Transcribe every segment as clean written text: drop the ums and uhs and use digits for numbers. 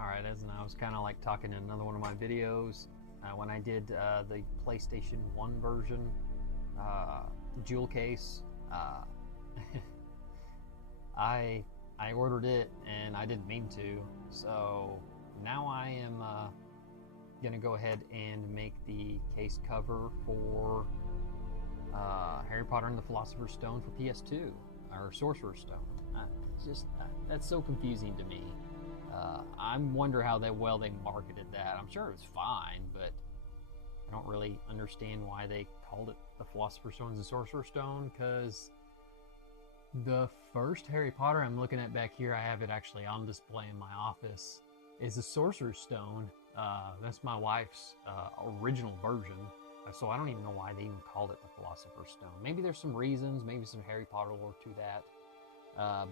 Alright, as I was kind of like talking in another one of my videos, when I did the PlayStation 1 version, jewel case, I ordered it and I didn't mean to, so now I am going to go ahead and make the case cover for Harry Potter and the Philosopher's Stone for PS2, or Sorcerer's Stone. That's so confusing to me. I wonder how well they marketed that. I'm sure it was fine, but I don't really understand why they called it the Philosopher's Stone and the Sorcerer's Stone, because the first Harry Potter I'm looking at back here, I have it actually on display in my office, is the Sorcerer's Stone. That's my wife's original version, so I don't even know why they even called it the Philosopher's Stone. Maybe there's some reasons, maybe some Harry Potter lore to that,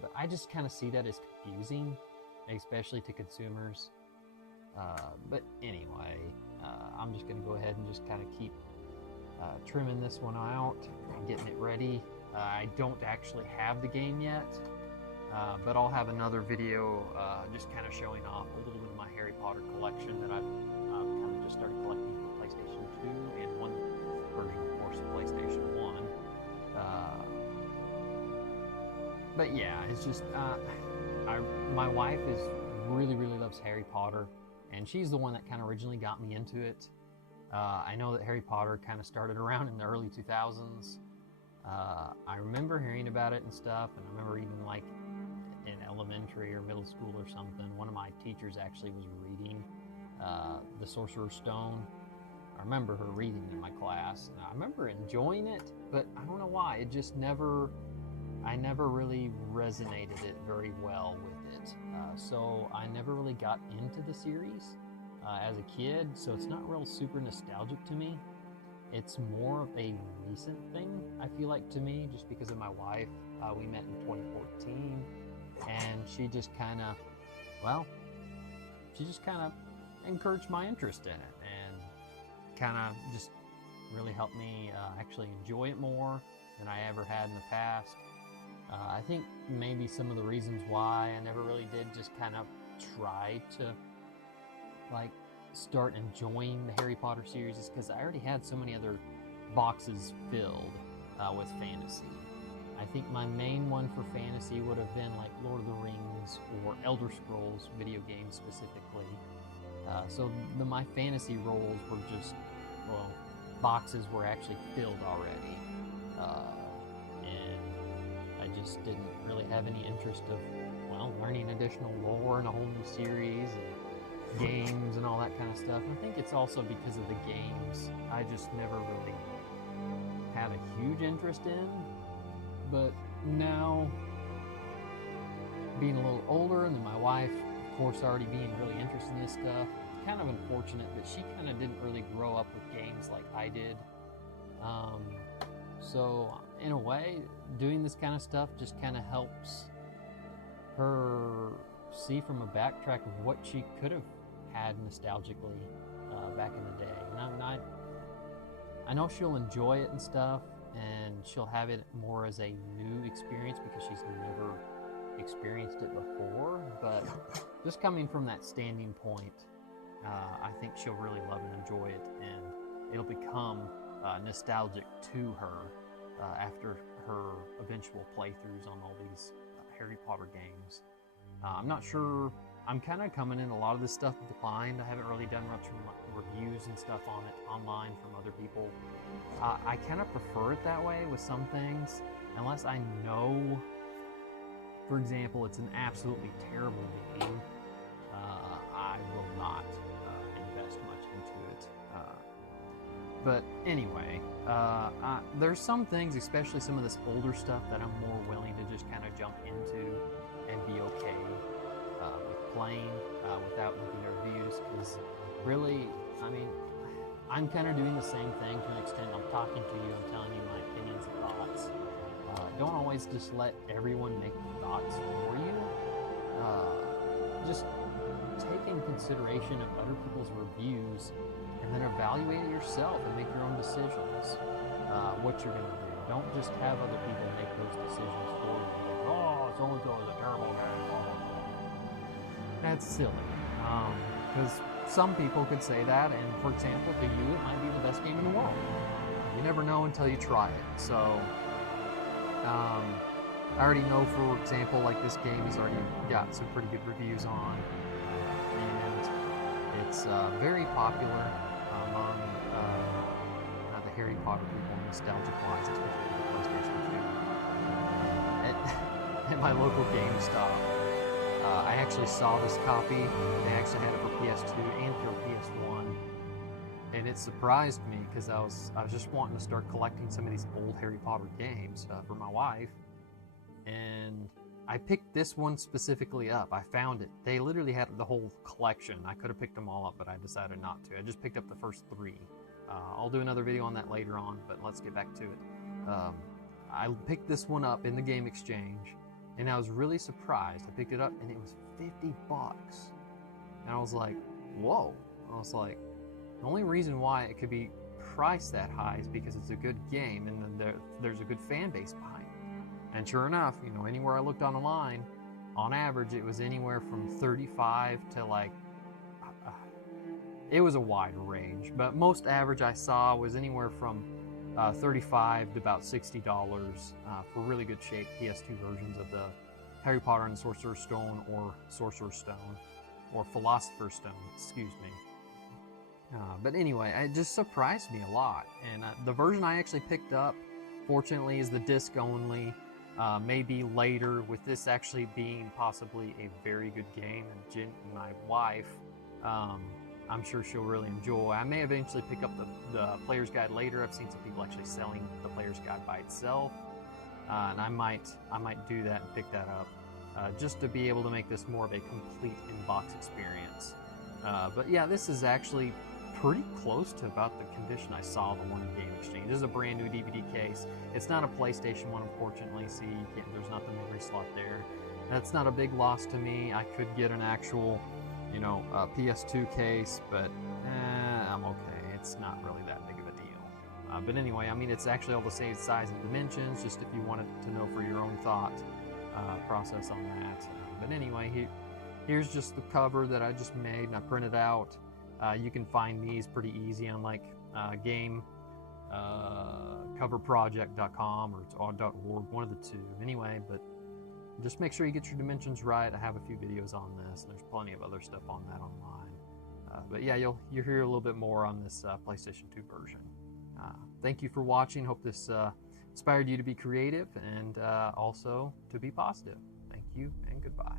but I just kind of see that as confusing, especially to consumers. But anyway, I'm just going to go ahead and just kind of keep trimming this one out and getting it ready. I don't actually have the game yet, but I'll have another video just kind of showing off a little bit of my Harry Potter collection that I've kind of just started collecting for PlayStation 2 and one version, of course, of PlayStation 1. But yeah, it's just my wife really loves Harry Potter, and she's the one that kind of originally got me into it. I know that Harry Potter kind of started around in the early 2000s. I remember hearing about it and stuff, and I remember even like in elementary or middle school or something, one of my teachers actually was reading the Sorcerer's Stone. I remember her reading it in my class, and I remember enjoying it, but I don't know why. It just I never really resonated it very well with it. So I never really got into the series as a kid, so it's not real super nostalgic to me. It's more of a recent thing, I feel like, to me, just because of my wife. We met in 2014, and she just kind of encouraged my interest in it, and kind of just really helped me actually enjoy it more than I ever had in the past. I think maybe some of the reasons why I never really did just kind of try to like start enjoying the Harry Potter series is because I already had so many other boxes filled with fantasy. I think my main one for fantasy would have been like Lord of the Rings or Elder Scrolls video games specifically. So my fantasy roles were just, boxes were actually filled already. And I just didn't really have any interest of, learning additional lore and a whole new series and games and all that kind of stuff. And I think it's also because of the games I just never really had a huge interest in. But now, being a little older, and then my wife, of course, already being really interested in this stuff, it's kind of unfortunate that she kind of didn't really grow up with games like I did. So in a way, doing this kind of stuff just kind of helps her see from a backtrack of what she could have had nostalgically back in the day. And I know she'll enjoy it and stuff, and she'll have it more as a new experience because she's never experienced it before. But just coming from that standing point, I think she'll really love and enjoy it, and it'll become nostalgic to her after her eventual playthroughs on all these Harry Potter games. I'm not sure. I'm kind of coming in a lot of this stuff blind. I haven't really done much reviews and stuff on it online from other people. I kind of prefer it that way with some things, unless I know, for example, it's an absolutely terrible game. I will not invest much into it. But anyway, there's some things, especially some of this older stuff, that I'm more willing to just kind of jump into and be okay with playing without looking at reviews. Because really, I'm kind of doing the same thing to an extent. I'm talking to you, I'm telling you my opinions and thoughts. Don't always just let everyone make thoughts for you. Just take in consideration of other people's reviews, and then evaluate it yourself and make your own decisions, what you're going to do. Don't just have other people make those decisions for you. Like, so-and-so is a terrible guy. That's silly. Because some people could say that, and for example, to you, it might be the best game in the world. You never know until you try it. So, I already know, for example, like this game has already got some pretty good reviews on, and it's very popular among the Harry Potter people, nostalgic-wise, especially for the PlayStation 2. At my local GameStop, I actually saw this copy. They actually had it for PS2 and for PS1, and it surprised me because I was just wanting to start collecting some of these old Harry Potter games for my wife, and I picked this one specifically up. I found it. They literally had the whole collection. I could have picked them all up, but I decided not to. I just picked up the first 3. I'll do another video on that later on, but let's get back to it. I picked this one up in the game exchange, and I was really surprised. I picked it up, and it was $50. And I was like, whoa. I was like, the only reason why it could be priced that high is because it's a good game, and then there's a good fan base behind it. And sure enough, you know, anywhere I looked online, on average, it was anywhere from 35 to like, it was a wide range, but most average I saw was anywhere from $35 to about $60 for really good shape PS2 versions of the Harry Potter and the Sorcerer's Stone, or Sorcerer's Stone, or Philosopher's Stone, excuse me. But anyway, it just surprised me a lot, and the version I actually picked up, fortunately, is the disc only. Maybe later, with this actually being possibly a very good game, and my wife, I'm sure she'll really enjoy. I may eventually pick up the player's guide later. I've seen some people actually selling the player's guide by itself, and I might do that and pick that up, just to be able to make this more of a complete in-box experience. But yeah, this is actually pretty close to about the condition I saw the one in Game Exchange. This is a brand new DVD case. It's not a PlayStation one, unfortunately. See, there's not the memory slot there. That's not a big loss to me. I could get an actual, you know, PS2 case, but I'm okay. It's not really that big of a deal. But anyway, I mean, it's actually all the same size and dimensions, just if you wanted to know for your own thought process on that. But anyway, here's just the cover that I just made and I printed out. You can find these pretty easy on like gamecoverproject.com or .org, one of the two. Anyway, but just make sure you get your dimensions right. I have a few videos on this, and there's plenty of other stuff on that online. But yeah, you'll hear a little bit more on this PlayStation 2 version. Thank you for watching. Hope this inspired you to be creative and also to be positive. Thank you and goodbye.